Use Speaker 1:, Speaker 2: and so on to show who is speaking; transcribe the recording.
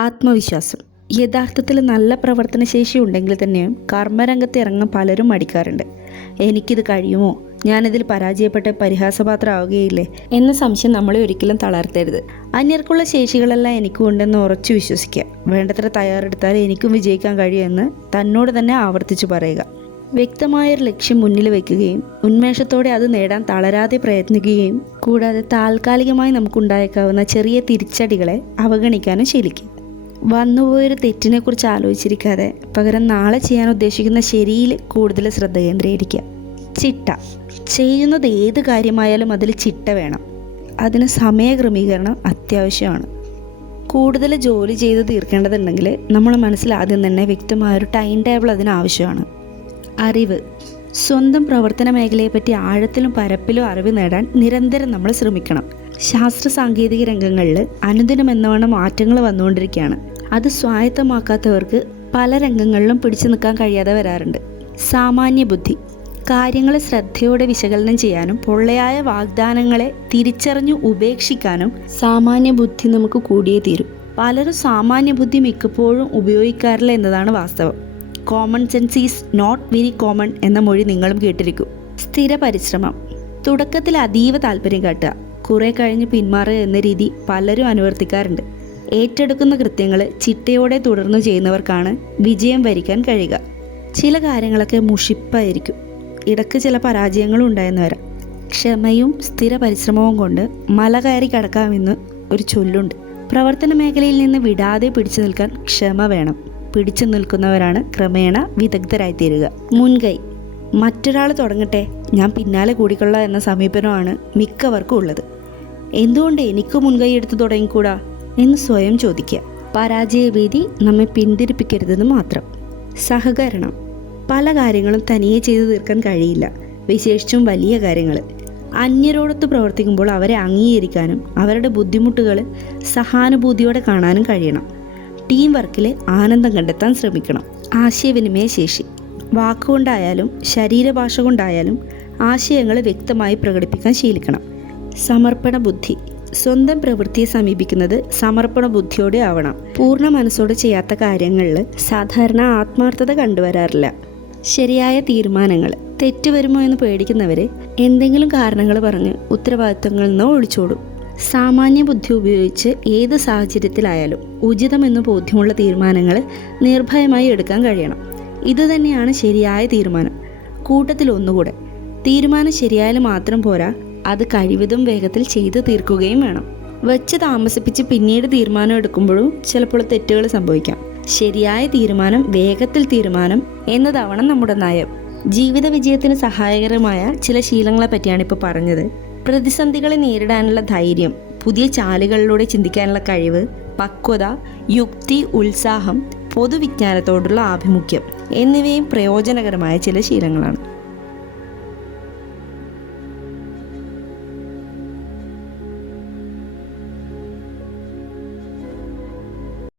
Speaker 1: ആത്മവിശ്വാസം. യഥാർത്ഥത്തിൽ നല്ല പ്രവർത്തനശേഷി ഉണ്ടെങ്കിൽ തന്നെയും കർമ്മരംഗത്ത് ഇറങ്ങാൻ പലരും മടിക്കാറുണ്ട്. എനിക്കിത് കഴിയുമോ? ഞാനിതിൽ പരാജയപ്പെട്ട് പരിഹാസപാത്രമാവുകയില്ലേ? എന്ന സംശയം നമ്മളെ ഒരിക്കലും തളർത്തരുത്. അന്യർക്കുള്ള ശേഷികളെല്ലാം എനിക്കും ഉണ്ടെന്ന് ഉറച്ചു വിശ്വസിക്കുക. വേണ്ടത്ര തയ്യാറെടുത്താൽ എനിക്കും വിജയിക്കാൻ കഴിയുമെന്ന് തന്നോട് തന്നെ ആവർത്തിച്ചു പറയുക. വ്യക്തമായൊരു ലക്ഷ്യം മുന്നിൽ വയ്ക്കുകയും ഉന്മേഷത്തോടെ അത് നേടാൻ തളരാതെ പ്രയത്നിക്കുകയും കൂടാതെ താൽക്കാലികമായി നമുക്കുണ്ടായേക്കാവുന്ന ചെറിയ തിരിച്ചടികളെ അവഗണിക്കാനും ശീലിക്കുക. വന്നുപോയൊരു തെറ്റിനെക്കുറിച്ച് ആലോചിച്ചിരിക്കാതെ പകരം നാളെ ചെയ്യാൻ ഉദ്ദേശിക്കുന്ന ശരിയിൽ കൂടുതൽ ശ്രദ്ധ കേന്ദ്രീകരിക്കുക. ചിട്ട. ചെയ്യുന്നത് ഏത് കാര്യമായാലും അതിൽ ചിട്ട വേണം. അതിന് സമയ ക്രമീകരണം അത്യാവശ്യമാണ്. കൂടുതൽ ജോലി ചെയ്ത് തീർക്കേണ്ടതുണ്ടെങ്കിൽ നമ്മുടെ മനസ്സിൽ ആദ്യം തന്നെ വ്യക്തമായ ഒരു ടൈം ടേബിൾ അതിന് ആവശ്യമാണ്. അറിവ്. സ്വന്തം പ്രവർത്തന മേഖലയെപ്പറ്റി ആഴത്തിലും പരപ്പിലും അറിവ് നേടാൻ നിരന്തരം നമ്മൾ ശ്രമിക്കണം. ശാസ്ത്ര സാങ്കേതിക രംഗങ്ങളിൽ അനുദിനം എന്നവണ്ണം മാറ്റങ്ങൾ വന്നുകൊണ്ടിരിക്കുകയാണ്. അത് സ്വായത്തമാക്കാത്തവർക്ക് പല രംഗങ്ങളിലും പിടിച്ചു നിൽക്കാൻ കഴിയാതെ വരാറുണ്ട്. സാമാന്യ ബുദ്ധി കാര്യങ്ങളെ ശ്രദ്ധയോടെ വിശകലനം ചെയ്യാനും പൊള്ളയായ വാഗ്ദാനങ്ങളെ തിരിച്ചറിഞ്ഞു ഉപേക്ഷിക്കാനും സാമാന്യ ബുദ്ധി നമുക്ക് കൂടിയേ തീരും. പലരും സാമാന്യ ബുദ്ധി മിക്കപ്പോഴും ഉപയോഗിക്കാറില്ല എന്നതാണ് വാസ്തവം. Common sense is not very common എന്ന മൊഴി നിങ്ങളും കേട്ടിരിക്കും. സ്ഥിര പരിശ്രമം തുടക്കത്തിൽ അതീവ താല്പര്യം കാട്ടുക കുറെ കഴിഞ്ഞ് പിന്മാറുക എന്ന രീതി പലരും അനുവർത്തിക്കാറുണ്ട്. ഏറ്റെടുക്കുന്ന കൃത്യങ്ങൾ ചിട്ടയോടെ തുടർന്നു ചെയ്യുന്നവർക്കാണ് വിജയം വരിക്കാൻ കഴിയുക. ചില കാര്യങ്ങളൊക്കെ മുഷിപ്പായിരിക്കും. ഇടയ്ക്ക് ചില പരാജയങ്ങളും ഉണ്ടായെന്ന് വരാം. ക്ഷമയും സ്ഥിര പരിശ്രമവും കൊണ്ട് മല കയറി കടക്കാമെന്ന് ഒരു ചൊല്ലുണ്ട്. പ്രവർത്തന മേഖലയിൽ നിന്ന് വിടാതെ പിടിച്ചു നിൽക്കാൻ ക്ഷമ വേണം. പിടിച്ചു നിൽക്കുന്നവരാണ് ക്രമേണ വിദഗ്ധരായിത്തീരുക. മുൻകൈ. മറ്റൊരാൾ തുടങ്ങട്ടെ. ഞാൻ പിന്നാലെ കൂടിക്കൊള്ളാം എന്ന സമീപനമാണ് മിക്കവർക്കും ഉള്ളത്. എന്തുകൊണ്ട് എനിക്ക് മുൻകൈ എടുത്ത് തുടങ്ങിക്കൂടാ? എന്ന് സ്വയം ചോദിക്കുക പരാജയഭീതി നമ്മെ പിന്തിരിപ്പിക്കരുതെന്ന് മാത്രം. സഹകരണം. പല കാര്യങ്ങളും തനിയെ ചെയ്തു തീർക്കാൻ കഴിയില്ല. വിശേഷിച്ചും വലിയ കാര്യങ്ങൾ. അന്യരോടൊത്ത് പ്രവർത്തിക്കുമ്പോൾ അവരെ അംഗീകരിക്കാനും അവരുടെ ബുദ്ധിമുട്ടുകൾ സഹാനുഭൂതിയോടെ കാണാനും കഴിയണം. ടീം വർക്കിൽ ആനന്ദം കണ്ടെത്താൻ ശ്രമിക്കണം. ആശയവിനിമയ ശേഷി. വാക്കുകൊണ്ടായാലും ശരീരഭാഷ കൊണ്ടായാലും ആശയങ്ങൾ വ്യക്തമായി പ്രകടിപ്പിക്കാൻ ശീലിക്കണം. സമർപ്പണ ബുദ്ധി സ്വന്തം പ്രവൃത്തിയെ സമീപിക്കുന്നത് സമർപ്പണ ബുദ്ധിയോടെ ആവണം. പൂർണ മനസ്സോടെ ചെയ്യാത്ത കാര്യങ്ങളിൽ സാധാരണ ആത്മാർത്ഥത കണ്ടുവരാറില്ല. ശരിയായ തീരുമാനങ്ങൾ തെറ്റുവരുമോ എന്ന് പേടിക്കുന്നവരെ എന്തെങ്കിലും കാരണങ്ങൾ പറഞ്ഞ് ഉത്തരവാദിത്തങ്ങളിൽ നിന്ന് ഒളിച്ചോടും സാമാന്യ ബുദ്ധി ഉപയോഗിച്ച് ഏത് സാഹചര്യത്തിലായാലും ഉചിതമെന്ന് ബോധ്യമുള്ള തീരുമാനങ്ങൾ നിർഭയമായി എടുക്കാൻ കഴിയണം. ഇതുതന്നെയാണ് ശരിയായ തീരുമാനം. കൂട്ടത്തിൽ ഒന്നുകൂടെ. തീരുമാനം ശരിയായാലും മാത്രം പോരാ അത് കഴിവതും വേഗത്തിൽ ചെയ്തു തീർക്കുകയും വേണം. വെച്ച് താമസിപ്പിച്ച് പിന്നീട് തീരുമാനം എടുക്കുമ്പോഴും ചിലപ്പോൾ തെറ്റുകൾ സംഭവിക്കാം. ശരിയായ തീരുമാനം വേഗത്തിൽ തീരുമാനം എന്നതാവണം നമ്മുടെ നയം. ജീവിത വിജയത്തിന് സഹായകരമായ ചില ശീലങ്ങളെ പറ്റിയാണ് ഇപ്പോൾ പറഞ്ഞത്. പ്രതിസന്ധികളെ നേരിടാനുള്ള ധൈര്യം പുതിയ ചാലുകളിലൂടെ ചിന്തിക്കാനുള്ള കഴിവ് പക്വത യുക്തി ഉത്സാഹം പൊതുവിജ്ഞാനത്തോടുള്ള ആഭിമുഖ്യം എന്നിവയും പ്രയോജനകരമായ ചില ശീലങ്ങളാണ്.